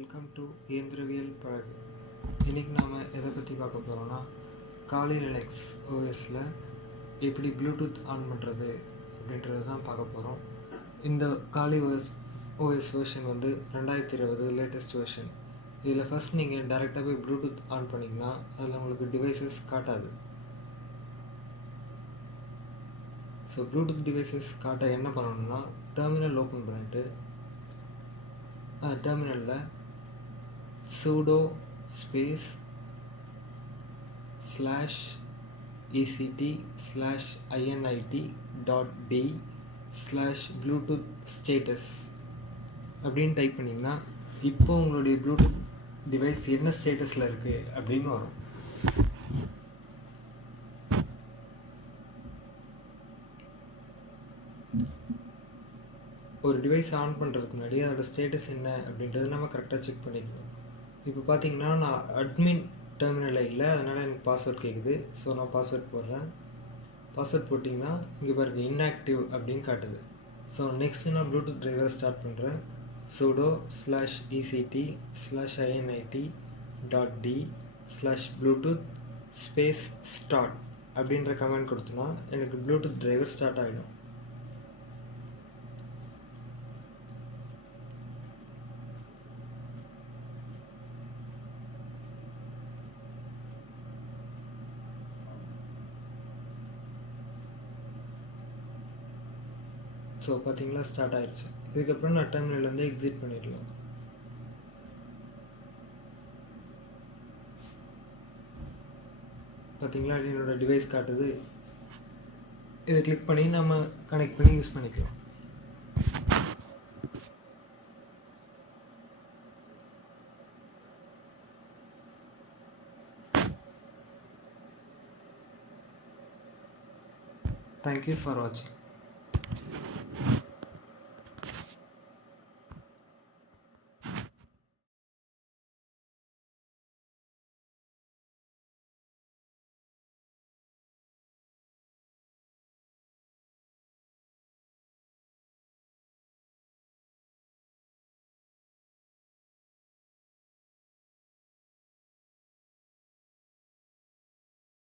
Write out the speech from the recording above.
Welcome to இயந்திரவியல் பழகு. இன்றைக்கி நாம் எதை பற்றி பார்க்க போகிறோன்னா, காலி லினக்ஸ் ஓஎஸில் எப்படி ப்ளூடூத் ஆன் பண்ணுறது அப்படின்றது தான் பார்க்க போகிறோம். இந்த காலி ஓஎஸ் வெர்ஷன் வந்து 2020 லேட்டஸ்ட் வெர்ஷன். இதில் ஃபஸ்ட் நீங்கள் டேரெக்டாக போய் ப்ளூடூத் ஆன் பண்ணிங்கன்னா அதில் உங்களுக்கு டிவைசஸ் காட்டாது. ஸோ ப்ளூடூத் டிவைசஸ் காட்ட என்ன பண்ணணும்னா, டெர்மினல் ஓப்பன் பண்ணிவிட்டு அந்த டெர்மினலில் sudo space /etc/init.d/bluetooth status அப்படின்னு டைப் பண்ணிங்கன்னா இப்போ உங்களுடைய ப்ளூடூத் டிவைஸ் என்ன ஸ்டேட்டஸில் இருக்குது அப்படின்னு வரும். ஒரு டிவைஸ் ஆன் பண்ணுறதுக்கு முன்னாடி அதோட ஸ்டேட்டஸ் என்ன அப்படின்றத நம்ம கரெக்டாக செக் பண்ணிக்கணும். இப்போ பார்த்தீங்கன்னா நான் அட்மின் டெர்மினலில் இல்லை, அதனால் எனக்கு பாஸ்வேர்ட் கேட்குது. ஸோ நான் பாஸ்வேர்ட் போடுறேன். பாஸ்வேர்ட் போட்டிங்கன்னா இங்கே பாருங்கள் இன்ஆக்டிவ் அப்படின்னு காட்டுது. ஸோ நெக்ஸ்ட்டு நான் ப்ளூடூத் டிரைவர் ஸ்டார்ட் பண்ணுறேன். sudo /etc/init.d/bluetooth space start அப்படின்ற கமெண்ட் கொடுத்தோன்னா எனக்கு ப்ளூடூத் டிரைவர் ஸ்டார்ட் ஆகிடும். ஸோ பார்த்தீங்களா ஸ்டார்ட் ஆயிடுச்சு. இதுக்கப்புறம் நான் டெர்மினல்லேருந்து எக்ஸிட் பண்ணிடலாம். பார்த்தீங்களா என்னோட டிவைஸ் காட்டுது. இதை கிளிக் பண்ணி நம்ம கனெக்ட் பண்ணி யூஸ் பண்ணிக்கலாம். Thank you for watching.